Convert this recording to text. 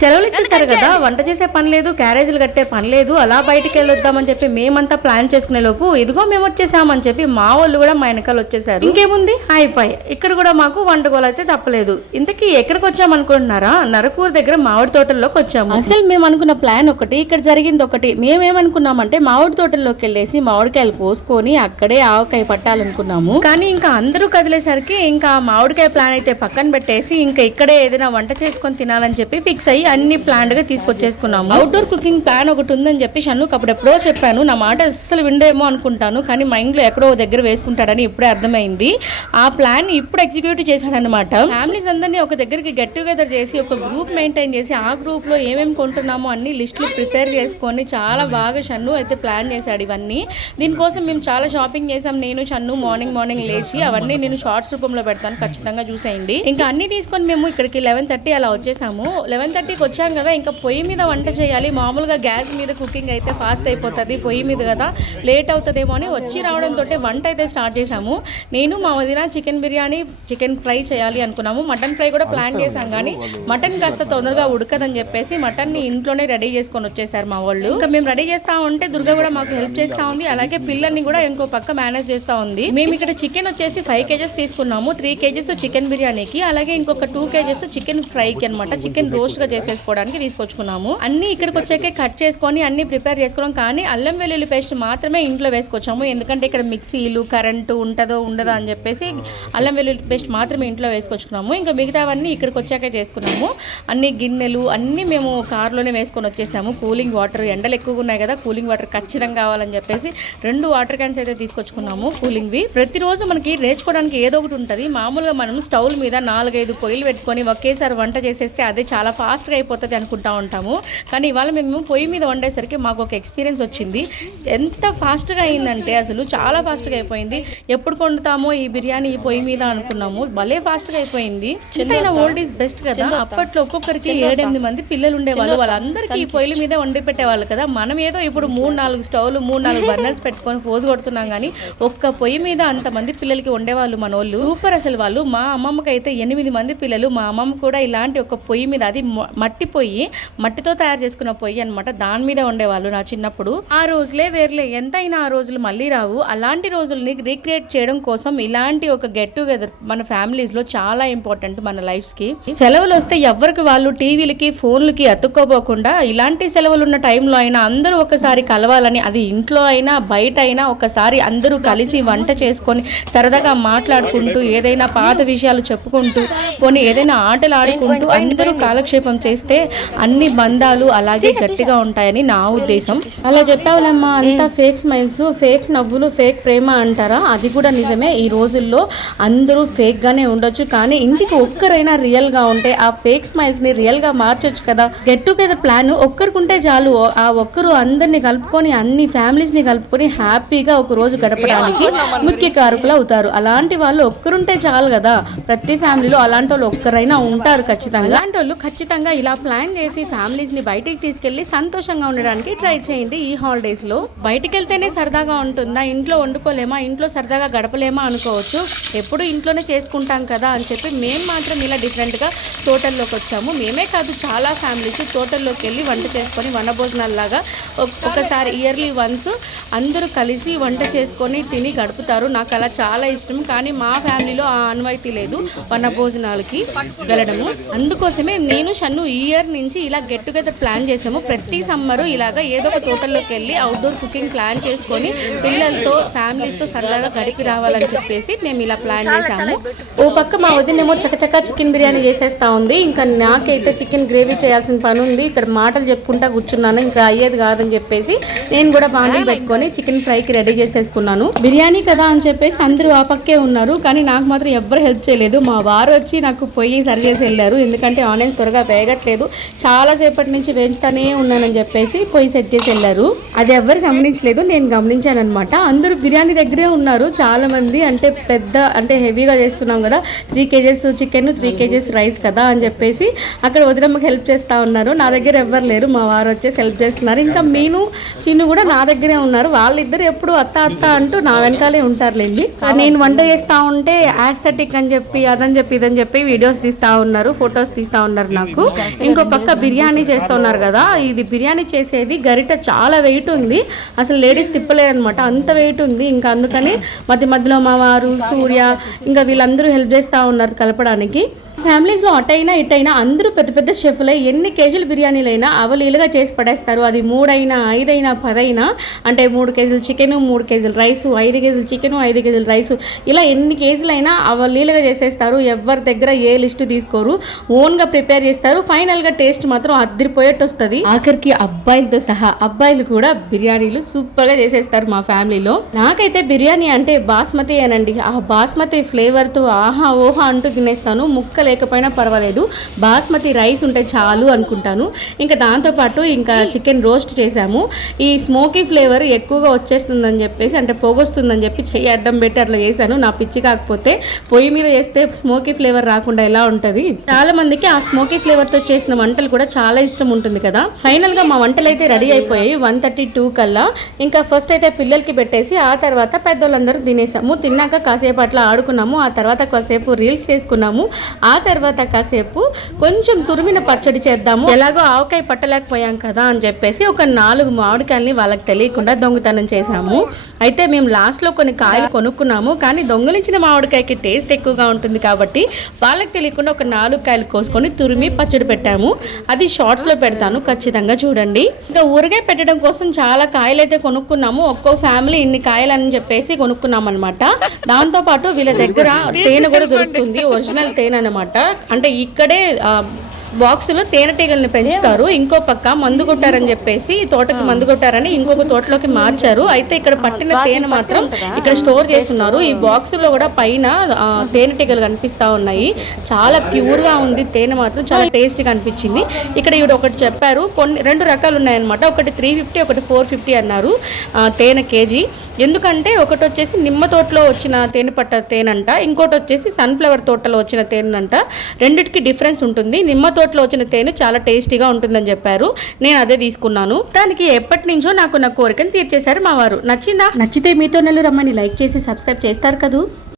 సెలవులు ఇచ్చేస్తారు కదా, వంట చేసే పని లేదు, క్యారేజీలు కట్టే పని లేదు, అలా బయటికి వెళ్ళొద్దామని చెప్పి మేమంతా ప్లాన్ చేసుకునే లోపు ఇదిగో మేము వచ్చేసామని చెప్పి మా వాళ్ళు కూడా మా వెనకాల వచ్చేసారు. ఇంకేముంది అయిపోయి ఇక్కడ కూడా మాకు వంటగోలు అయితే తప్పలేదు. ఇంతకీ ఎక్కడికి వచ్చాం అనుకుంటున్నారా? నరకూరు దగ్గర మామిడి తోటల్లోకి వచ్చాము. అసలు మేము అనుకున్న ప్లాన్ ఒకటి, ఇక్కడ జరిగింది ఒకటి. మేమేమనుకున్నామంటే మామిడి తోటల్లోకి వెళ్ళేసి మామిడికాయలు కోసుకొని అక్కడే ఆవకాయ పట్టాలనుకున్నాము. కానీ ఇంకా అందరూ కదిలేసరికి ఇంకా మామిడికాయ ప్లాన్ అయితే పక్కన పెట్టేసి ఇంకా ఇక్కడే ఏదైనా వంట చేసుకొని తినాలని చెప్పి ఫిక్స్ అయ్యి అన్ని ప్లాన్ గా తీసుకొచ్చేసుకున్నాము. అవుట్డోర్ కుకింగ్ ప్లాన్ ఒకటి ఉందని చెప్పి షన్నుకు అప్పుడెప్పుడో చెప్పాను. నా మాట అస్సలు విండేమో అనుకుంటాను, కానీ మైండ్ లో ఎక్కడో దగ్గర వేసుకుంటాడని ఇప్పుడే అర్థమైంది. ఆ ప్లాన్ ఇప్పుడు ఎగ్జిక్యూట్ చేశాడనమాట. ఫ్యామిలీస్ అందరినీ ఒక దగ్గరికి గెట్ టుగెదర్ చేసి ఒక గ్రూప్ మెయింటైన్ చేసి ఆ గ్రూప్ లో ఏమేమి కొంటున్నామో అన్ని లిస్టులు ప్రిపేర్ చేసుకొని చాలా బాగా షన్ను అయితే ప్లాన్ చేశాడు ఇవన్నీ. దీనికోసం మేము చాలా షాపింగ్ చేసాం. నేను షన్ను మార్నింగ్ లేచి అవన్నీ నేను షార్ట్స్ రూపంలో పెడతాను, ఖచ్చితంగా చూసేయండి. ఇంకా అన్ని తీసుకొని మేము ఇక్కడికి 11:30 అలా వచ్చేసాము. 11:30కి వచ్చాం కదా, ఇంకా పొయ్యి మీద వంట చేయాలి. మామూలుగా గ్యాస్ మీద కుకింగ్ అయితే ఫాస్ట్ అయిపోతుంది, పొయ్యి మీద కదా లేట్ అవుతుందేమో అని వచ్చి రావడంతో వంట అయితే స్టార్ట్ చేసాము. నేను మా వదిన చికెన్ బిర్యానీ, చికెన్ ఫ్రై చేయాలి అనుకున్నాము. మటన్ ఫ్రై కూడా ప్లాన్ చేసాం, కానీ మటన్ కాస్త తొందరగా ఉడకదని చెప్పేసి మటన్ని ఇంట్లోనే రెడీ చేసుకొని వచ్చేసారు మా వాళ్ళు. ఇంకా మేము రెడీ చేస్తా ఉంటే దుర్గా కూడా మాకు హెల్ప్ చేస్తా ఉంది, అలాగే పిల్లల్ని కూడా ఇంకో పక్క మేనేజ్ చేస్తా ఉంది. మేము ఇక్కడ చికెన్ వచ్చేసి 5 kgs తీసుకున్నాము. 3 kgs చికెన్ బిర్యానీకి, అలాగే ఇంకొక 2 kgs చికెన్ ఫ్రైకి అనమాట, చికెన్ రోస్ట్ గా చేసేసుకోవడానికి తీసుకొచ్చుకున్నాము. అన్ని ఇక్కడికి వచ్చాకే కట్ చేసుకొని అన్ని ప్రిపేర్ చేసుకున్నాం. కానీ అల్లం వెల్లుల్లి పేస్ట్ మాత్రమే ఇంట్లో వేసుకొచ్చాము, ఎందుకంటే ఇక్కడ మిక్సీలు కరెంటు ఉంటుందో ఉండదో అని చెప్పేసి అల్లం వెల్లుల్లి పేస్ట్ మాత్రమే ఇంట్లో వేసుకొచ్చుకున్నాము. ఇంకా మిగతావన్నీ ఇక్కడికి వచ్చాకే చేసుకున్నాము. అన్ని గిన్నెలు అన్ని మేము కార్లోనే వేసుకొని వచ్చేసాము. కూలింగ్ వాటర్, ఎండలు ఎక్కువగా ఉన్నాయి కదా, కూలింగ్ వాటర్ ఖచ్చితంగా కావాలని చెప్పేసి 2 వాటర్ క్యాన్స్ అయితే తీసుకొచ్చుకున్నాము కూలింగ్వి. ప్రతిరోజు మనకి నేర్చుకోవడానికి ఏదో ఒకటి ఉంటుంది. మామూలుగా మనం స్టవ్ మీద 4-5 పొయ్యిలు పెట్టుకొని ఒకేసారి వంట చేసేస్తే అదే చాలా ఫాస్ట్గా అయిపోతుంది అనుకుంటా ఉంటాము. కానీ ఇవాళ మేము పొయ్యి మీద వండేసరికి మాకు ఒక ఎక్స్పీరియన్స్ వచ్చింది. ఎంత ఫాస్ట్గా అయిందంటే అసలు చాలా ఫాస్ట్గా అయిపోయింది. ఎప్పుడు వండుతామో ఈ బిర్యానీ ఈ పొయ్యి మీద అనుకున్నాము, భలే ఫాస్ట్గా అయిపోయింది. చిన్న ఓల్డ్ ఈజ్ బెస్ట్ కదా. అప్పట్లో ఒక్కొక్కరికి 7-8 మంది పిల్లలు ఉండేవాళ్ళు, వాళ్ళందరికీ ఈ పొయ్యిల మీద వండి పెట్టేవాళ్ళు కదా. మనం ఏదో ఇప్పుడు 3-4 స్టవ్లు 3-4 బర్నర్స్ పెట్టుకొని పోజు కొడుతున్నాం, కానీ ఒక్క పొయ్యి మీద అంతమంది పిల్లలకి వండేవాళ్ళు మనోళ్ళు. సూపర్ అసలు వాళ్ళు. మా అమ్మమ్మకి అయితే 8 మంది పిల్లలు. మా అమ్మమ్మ కూడా ఇలాంటి ఒక పొయ్యి మీద, అది మట్టి పొయ్యి, మట్టితో తయారు చేసుకున్న పొయ్యి అనమాట, దాని మీద ఉండేవాళ్ళు నా చిన్నప్పుడు. ఆ రోజులే వేర్లే, ఎంతైనా ఆ రోజులు మళ్ళీ రావు. అలాంటి రోజుల్ని రీక్రియేట్ చేయడం కోసం ఇలాంటి ఒక గెట్ టుగెదర్ మన ఫ్యామిలీస్ లో చాలా ఇంపార్టెంట్ మన లైఫ్స్ కి. సెలవులు వస్తే ఎవరికి వాళ్ళు టీవీలకి ఫోన్లకి అతుక్కోపోకుండా ఇలాంటి సెలవులు ఉన్న టైంలో అయినా అందరూ ఒకసారి కలవాలని, అది ఇంట్లో అయినా బయట అయినా ఒకసారి అందరూ కలిసి వంట చేసుకొని సరదాగా మాట్లాడుకుంటూ ఏదైనా పాత విషయాలు చెప్పుకుంటూ పోనీ ఏదైనా ఆటలు ఆడుకుంటూ అందరూ కాలక్షేపం చేస్తే అన్ని బంధాలు అలాగే గట్టిగా ఉంటాయని నా ఉద్దేశం. అలా చెప్పావులమ్మా, అంతా ఫేక్ స్మైల్స్, ఫేక్ నవ్వులు, ఫేక్ ప్రేమ అంటారా? అది కూడా నిజమే. ఈ రోజుల్లో అందరూ ఫేక్ గానే ఉండొచ్చు, కానీ ఇంటికి ఒక్కరైనా రియల్ గా ఉంటే ఆ ఫేక్ స్మైల్స్ ని రియల్ గా మార్చొచ్చు కదా. గెట్ టుగెదర్ ప్లాన్ ఒక్కరికుంటే చాలు, ఆ ఒక్కరు అందరినీ కలుపుకొని అన్ని ఫ్యామిలీస్ ని కలుపుకొని హ్యాపీగా ఒక రోజు గడపడానికి ముఖ్య కారకులు అవుతారు. అలాంటి వాళ్ళు ఒక్కరుంటే చాలు కదా. ప్రతి ఫ్యామిలీలో అలాంటి వాళ్ళు ఒక్కరైనా ఉంటారు ఖచ్చితంగా. అలాంటి వాళ్ళు ఖచ్చితంగా ఇలా ప్లాన్ చేసి ఫ్యామిలీస్ ని బయటికి తీసుకెళ్లి సంతోషంగా ఉండడానికి ట్రై చేయండి. ఈ హాలిడేస్ లో బయటికి వెళ్తేనే సరదాగా ఉంటుందా, ఇంట్లో వండుకోలేమా, ఇంట్లో సరదాగా గడపలేమా అనుకోవచ్చు. ఎప్పుడు ఇంట్లోనే చేసుకుంటాం కదా అని చెప్పి మేము మాత్రం ఇలా డిఫరెంట్ గా తోటల్లోకి వచ్చాము. మేమే కాదు, చాలా ఫ్యామిలీస్ తోటల్లోకి వెళ్ళి వంట చేసుకొని వనభోజనాల్లాగా ఒకసారి ఇయర్లీ వన్స్ అందరూ కలిసి వంట చేసుకొని తిని గడుపుతారు. నాకు అలా చాలా ఇష్టం, కానీ మా ఫ్యామిలీలో ఆ అనువైతే లేదు వనభోజనాలకి వెళ్ళడము. అందుకోసమే నేను షన్ను ఈ ఇయర్ నుంచి ఇలా గెట్ టుగెదర్ ప్లాన్ చేసాము. ప్రతి సమ్మరు ఇలాగా ఏదో ఒక తోటల్లోకి వెళ్ళి అవుట్డోర్ కుకింగ్ ప్లాన్ చేసుకొని పిల్లలతో ఫ్యామిలీస్తో సరదాగా గడిపి రావాలని చెప్పేసి మేము ఇలా ప్లాన్ చేసాము. ఓ పక్క మా వదినేమో చకచకా చికెన్ బిర్యానీ చేసేస్తా ఉంది, ఇంకా నాకైతే చికెన్ గ్రేవీ చేయాల్సిన పని ఉంది. ఇక్కడ మాటలు చెప్పుకుంటా కూర్చున్నాను, ఇంకా అయ్యేది కాదని చెప్పేసి నేను కూడా బాండీ పెట్టుకొని చికెన్ ఫ్రైకి రెడీ చేసేసుకున్నాను. బిర్యానీ కదా అని చెప్పేసి అందరూ ఆ పక్కే ఉన్నారు, కానీ నాకు మాత్రం ఎవ్వరు హెల్ప్ చేయలేదు. మా వారు వచ్చి నాకు పొయ్యి సరి చేసి వెళ్ళారు, ఎందుకంటే ఆనియన్స్ త్వరగా వేగట్లేదు, చాలాసేపటి నుంచి వేయించుతానే ఉన్నానని చెప్పేసి పొయ్యి సెట్ చేసి వెళ్ళారు. అది ఎవరు గమనించలేదు, నేను గమనించాను అనమాట. అందరూ బిర్యానీ దగ్గరే ఉన్నారు చాలా మంది. అంటే హెవీగా చేస్తున్నాం కదా, 3 kgs చికెన్ 3 kgs రైస్ కదా అని చెప్పేసి అక్కడ వదినమ్మకి హెల్ప్ చేస్తూ ఉన్నారు. నా దగ్గర ఎవ్వరు లేరు, మా వారు వచ్చేసి హెల్ప్ చేస్తున్నారు. ఇంకా మీను చిన్ను కూడా నా దగ్గరే ఉన్నారు. వాళ్ళిద్దరు ఎప్పుడు అత్త అత్త అంటూ నా వెనకాలే ఉంటారులేండి. నేను వంట చేస్తూ ఉంటే యాస్థెటిక్ అని చెప్పి అదని చెప్పి ఇదని చెప్పి వీడియోస్ తీస్తూ ఉన్నారు, ఫొటోస్ తీస్తూ ఉన్నారు నాకు. ఇంకో పక్క బిర్యానీ చేస్తున్నారు కదా, ఇది బిర్యానీ చేసేది గరిట చాలా వెయిట్ ఉంది, అసలు లేడీస్ తిప్పలేరు అనమాట, అంత వెయిట్ ఉంది. ఇంకా అందుకని మధ్యలో మా వారు, సూర్య, ఇంకా వీళ్ళందరూ హెల్ప్ చేస్తూ ఉన్నారు కలపడానికి. ఫ్యామిలీస్లో అటైనా ఇటైనా అందరూ పెద్ద పెద్ద షెఫ్లే, ఎన్ని కేజీల బిర్యానీలైనా అవలీలుగా చేసి పడేస్తారు. అది 3 అయినా 5 అయినా 10 అయినా, అంటే 3 కేజీలు చికెను, 3 కేజీలు రైసు, 5 కేజీలు చికెను, 5 కేజీలు రైసు, ఇలా ఎన్ని కేజీలైనా అవలీలుగా చేసేస్తారు. ఎవరి దగ్గర ఏ లిస్టు తీసుకోరు, ఓన్గా ప్రిపేర్ చేస్తారు. ఫైనల్గా టేస్ట్ మాత్రం అద్దరిపోయేట్టు వస్తుంది. ఆఖరికి అబ్బాయిలతో సహా అబ్బాయిలు కూడా బిర్యానీలు సూపర్గా చేసేస్తారు మా ఫ్యామిలీలో. నాకైతే బిర్యానీ అంటే బాస్మతి అనండి, ఆ బాస్మతి ఫ్లేవర్తో ఆహా ఓహా అంటూ తినేస్తాను. ముక్క లేకపోయినా పర్వాలేదు, బాస్మతి రైస్ ఉంటే చాలు అనుకుంటాను. ఇంకా దాంతోపాటు ఇంకా చికెన్ రోస్ట్ చేసాము. ఈ స్మోకీ ఫ్లేవర్ ఎక్కువగా వచ్చేస్తుందని చెప్పేసి, అంటే పొగొస్తుందని చెప్పి చెయ్యి అడ్డం పెట్టి అట్లా చేశాను. నా పిచ్చి కాకపోతే పొయ్యి మీద చేస్తే స్మోకీ ఫ్లేవర్ రాకుండా ఎలా ఉంటుంది. చాలా మందికి ఆ స్మోకీ ఫ్లేవర్తో చేసిన వంటలు కూడా చాలా ఇష్టం ఉంటుంది కదా. ఫైనల్గా మా వంటలు అయితే రెడీ అయిపోయాయి 1:32 కల్లా. ఇంకా ఫస్ట్ అయితే పిల్లలకి పెట్టేసి ఆ తర్వాత పెద్దోళ్ళందరూ తినేసాము. తిన్నాక కాసేపు అట్లా ఆడుకున్నాము, ఆ తర్వాత కాసేపు రీల్స్ చేసుకున్నాము, ఆ తర్వాత కాసేపు కొంచెం తురిమిన పచ్చడి చేద్దాము, ఎలాగో ఆవకాయ పట్టలేకపోయాం కదా అని చెప్పేసి ఒక 4 మామిడికాయలని వాళ్ళకి తెలియకుండా దొంగతనం చేసాము. అయితే మేము లాస్ట్లో కొన్ని కాయలు కొనుక్కున్నాము, కానీ దొంగలించిన మామిడికాయకి టేస్ట్ ఎక్కువగా ఉంటుంది కాబట్టి వాళ్ళకి తెలియకుండా ఒక 4 కాయలు కోసుకొని తురిమి పచ్చడి పెట్టాము. అది షార్ట్స్లో పెడతాను, ఖచ్చితంగా చూడండి. ఇంకా ఊరగాయ పెట్టడం కోసం చాలా కాయలు అయితే కొనుక్కున్నాము. ఒక్కో ఫ్యామిలీ ఇన్ని కాయలు అని చెప్పేసి కొనుక్కున్నాం అనమాట. దాంతోపాటు వీళ్ళ దగ్గర తేనె కూడా దొరుకుతుంది, ఒరిజినల్ తేనె అనమాట. అంటే ఇక్కడే బాక్సులో తేనెటీగల్ని పెంచుతారు. ఇంకో పక్క మందు కొట్టారని చెప్పేసి తోటకి మందు కొట్టారని ఇంకొక తోటలోకి మార్చారు. అయితే ఇక్కడ పట్టిన తేనె మాత్రం ఇక్కడ స్టోర్ చేస్తున్నారు. ఈ బాక్సులో కూడా పైన తేనెటీగలు కనిపిస్తూ ఉన్నాయి. చాలా ప్యూర్గా ఉంది తేనె, మాత్రం చాలా టేస్టీగా అనిపించింది. ఇక్కడ ఇవి ఒకటి చెప్పారు, కొన్ని 2 రకాలు ఉన్నాయన్నమాట. ఒకటి 350, ఒకటి 450 అన్నారు తేనె కేజీ. ఎందుకంటే ఒకటి వచ్చేసి నిమ్మ తోటలో వచ్చిన తేనంట, ఇంకోటి వచ్చేసి సన్ఫ్లవర్ తోటలో వచ్చిన తేనంట. రెండిటికి డిఫరెన్స్ ఉంటుంది. నిమ్మ తోటలో వచ్చిన తేనె చాలా టేస్టీగా ఉంటుందని చెప్పారు. నేను అదే తీసుకున్నాను. దానికి ఎప్పటి నుంచో నాకు నా కోరికను తీర్చేశారు మా వారు. నచ్చిందా? నచ్చితే మీతో నెల రమ్మని లైక్ చేసి సబ్స్క్రైబ్ చేస్తారు కదూ.